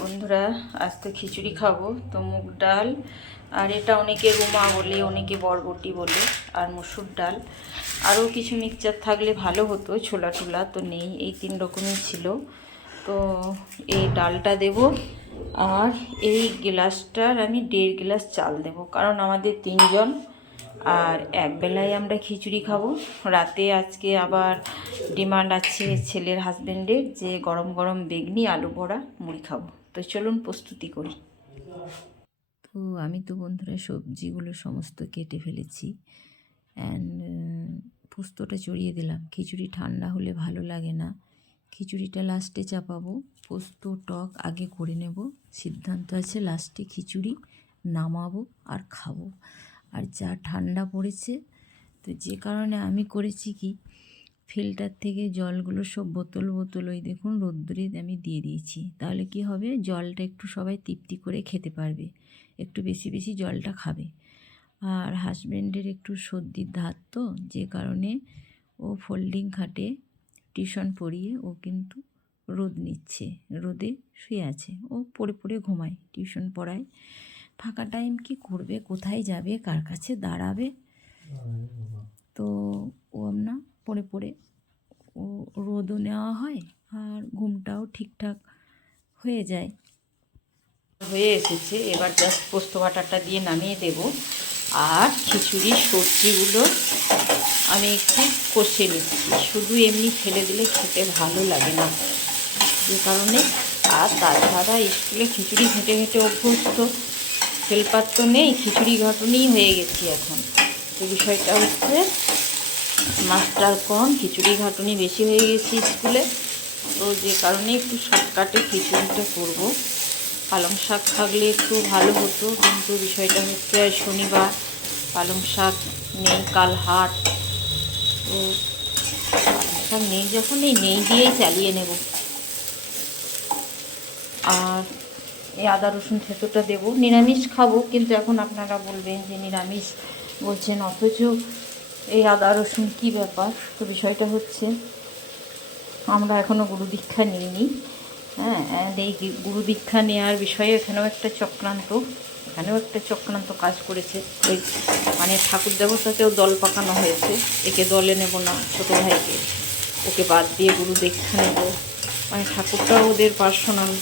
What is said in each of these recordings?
বন্ধুরা, আজ তো খিচুড়ি খাবো। তো মুগ ডাল, আর এটা অনেকে রুমা বলে, অনেকে বরবটি বলে, আর মসুর ডাল, আরও কিছু মিক্সচার থাকলে ভালো হতো, ছোলা টোলা তো নেই, এই 3 রকমই ছিল। তো এই ডালটা দেব, আর এই গ্লাসটার আমি 1.5 গ্লাস চাল দেব, কারণ আমাদের 3 জন, আর একবেলায় আমরা খিচুড়ি খাবো। রাতে আজকে আবার ডিমান্ড আছে ছেলের হাজব্যান্ডের, যে গরম গরম বেগনি আলু বড়া মুড়ি খাবো। তো চলুন প্রস্তুতি করি। তো আমি তো বন্ধুরা সবজিগুলো সমস্ত কেটে ফেলেছি, অ্যান্ড পোস্তটা চড়িয়ে দিলাম। খিচুড়ি ঠান্ডা হলে ভালো লাগে না, খিচুড়িটা লাস্টে চাপাবো, পোস্ত টক আগে করে নেব। সিদ্ধান্ত আছে লাস্টে খিচুড়ি নামাবো আর খাবো। আর যা ঠান্ডা পড়েছে, তো যে কারণে আমি করেছি কি, ফিল্টার থেকে জলগুলো সব বোতল বোতল ওই দেখুন রোদ্দুরে আমি দিয়ে দিয়েছি। তাহলে কি হবে, জলটা একটু সবাই তৃপ্তি করে খেতে পারবে, একটু বেশি বেশি জলটা খাবে। আর হাজব্যান্ডের একটু সর্দির ধাত, তো যে কারণে ও ফোল্ডিং খাটে, টিউশন পড়িয়ে ও কিন্তু রোদ নিচ্ছে, রোদে শুয়ে আছে, ও পড়ে পড়ে ঘুমায়, টিউশন পড়ায়। ফাঁকা টাইম কি করবে, কোথায় যাবে, কার কাছে দাঁড়াবে, তো ও না পড়ে পড়ে ও রোদও নেওয়া হয়, আর ঘুমটাও ঠিকঠাক হয়ে যায়। হয়ে এসেছে, এবার জাস্ট পোস্ত বাটাটা দিয়ে নামিয়ে দেব। আর খিচুড়ির সবজিগুলো আমি একটু কষে নিচ্ছি, শুধু এমনি ফেলে দিলে খেতে ভালো লাগে না, যে কারণে। আর তাছাড়া স্কুলে খিচুড়ি ঘেঁটে ঘেঁটে অভ্যস্ত, হেল্পার তো নেই, খিচুড়ি ঘাটুনি হয়ে গেছি এখন। তো বিষয়টা হচ্ছে, মাস্টার কম, খিচুড়ি ঘাটুনি বেশি হয়ে গেছি স্কুলে, তো যে কারণে একটু শর্টকাটে খিচুড়িটা করব। পালং শাক থাকলে একটু ভালো হতো, কিন্তু বিষয়টা হচ্ছে শনিবার, পালং শাক নেই, কাল হাট, তো পালং শাক নেই যখন এই নেই দিয়েই চালিয়ে নেব। আর এই আদা রসুন থেঁতোটা দেবো, নিরামিষ খাবো, কিন্তু এখন আপনারা বলবেন যে নিরামিষ বলছেন অথচ এই আদা রসুন কী ব্যাপার। তো বিষয়টা হচ্ছে, আমরা এখনও গুরু দীক্ষা নিইনি, হ্যাঁ, এই গুরু দীক্ষা নেওয়ার বিষয়ে এখানেও একটা চক্রান্ত কাজ করেছে। ওই মানে ঠাকুর দেবতাকেও দল পাকানো হয়েছে, একে দলে নেব না, ছোটো ভাইকে, ওকে বাদ দিয়ে গুরু দীক্ষা নেব, মানে ঠাকুরটাও ওদের পার্সোনাল,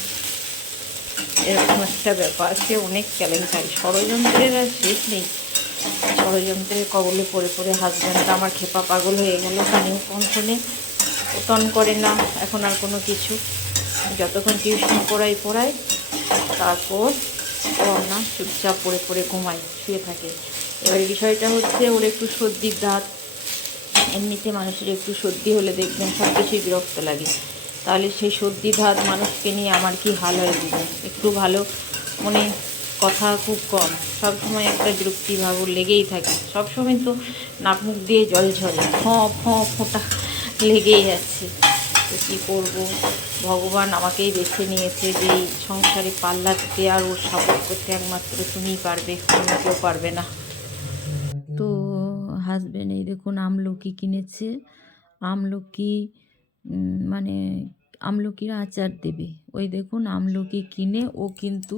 এরকম একটা ব্যাপার আছে। অনেক কেলেঙ্কারি, ষড়যন্ত্রের আর শেষ নেই। ষড়যন্ত্রের কবলে পড়ে পড়ে হাজব্যান্ড আমার খেপা পাগল হয়ে গেল, কানেও ফোন শোনে, ওতন করে না এখন আর কোনো কিছু। যতক্ষণ টিউশন পড়াই, তারপর ও না চুপচাপ পড়ে পড়ে ঘুমায়, শুয়ে থাকে। এবারে বিষয়টা হচ্ছে, ওর একটু সর্দির দাঁত, এমনিতে মানুষের একটু সর্দি হলে দেখবেন সব কিছুই বিরক্ত লাগে, তাহলে সেই সর্দি ধাত মানুষকে নিয়ে আমার কি হাল হয়ে দিবে। একটু ভালো মনে কথা খুব কম, সবসময় একটা বিরক্তি ভাব লেগেই থাকে, সবসময় তো নাক মুখ দিয়ে জল ঝরে, ফোঁটা লেগেই আছে। তো কী করবো, ভগবান আমাকেই বেছে নিয়েছে যে এই সংসারে পাল্লা দিতে আর ওর সাপোর্ট করতে একমাত্র তুমিই পারবে, অন্য কেউ পারবে না। তো হাজব্যান্ড এই দেখুন আমলকি কিনেছে, আমলকি মানে আমলকির আচার দেবে, ওই দেখুন আমলকি কিনে ও কিন্তু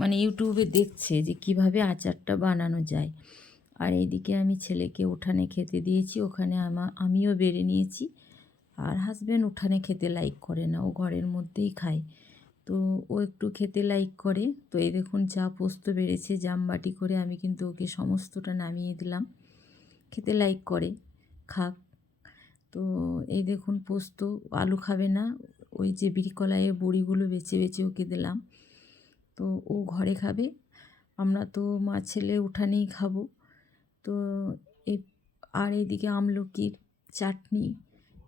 মানে ইউটিউবে দেখছে যে কিভাবে আচারটা বানানো যায়। আর এইদিকে আমি ছেলেকে উঠানে খেতে দিয়েছি, ওখানে আমিও বেড়ে নিয়েছি। আর হাজব্যান্ড উঠানে খেতে লাইক করে না, ও ঘরের মধ্যেই খায়, তো ও একটু খেতে লাইক করে। তো এই দেখুন যা পোস্ত বেড়েছে জামবাটি করে, আমি কিন্তু ওকে সমস্তটা নামিয়ে দিলাম, খেতে লাইক করে, খাক। তো এই দেখুন পোস্ত, আলু খাবে না, ওই যে বিরিকলাইয়ের বড়িগুলো বেছে বেছে ওকে দিলাম, তো ও ঘরে খাবে, আমরা তো মা ছেলে উঠানেই খাবো। তো এই আর এইদিকে আমলকির চাটনি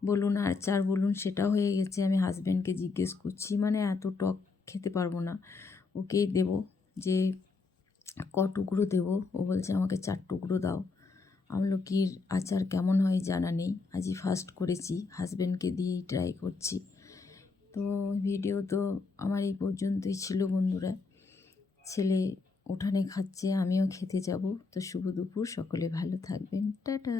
বলুন, আচার বলুন, সেটা হয়ে গেছে। আমি হাজব্যান্ডকে জিজ্ঞেস করছি, মানে এত টক খেতে পারবো না, ওকেই দেব, যে ক টুকরো দেবো, ও বলছে আমাকে 4 টুকরো দাও। আমলকির আচার কেমন হয় জানা নেই, আজই ফার্স্ট করেছি, হাজব্যান্ডকে দিয়েই ট্রাই করছি। তো ভিডিও তো আমার এই পর্যন্তই ছিল বন্ধুরা। ছেলে উঠানে খাচ্ছে, আমিও খেতে যাব। তো শুভ দুপুর, সকলে ভালো থাকবেন, টাটা।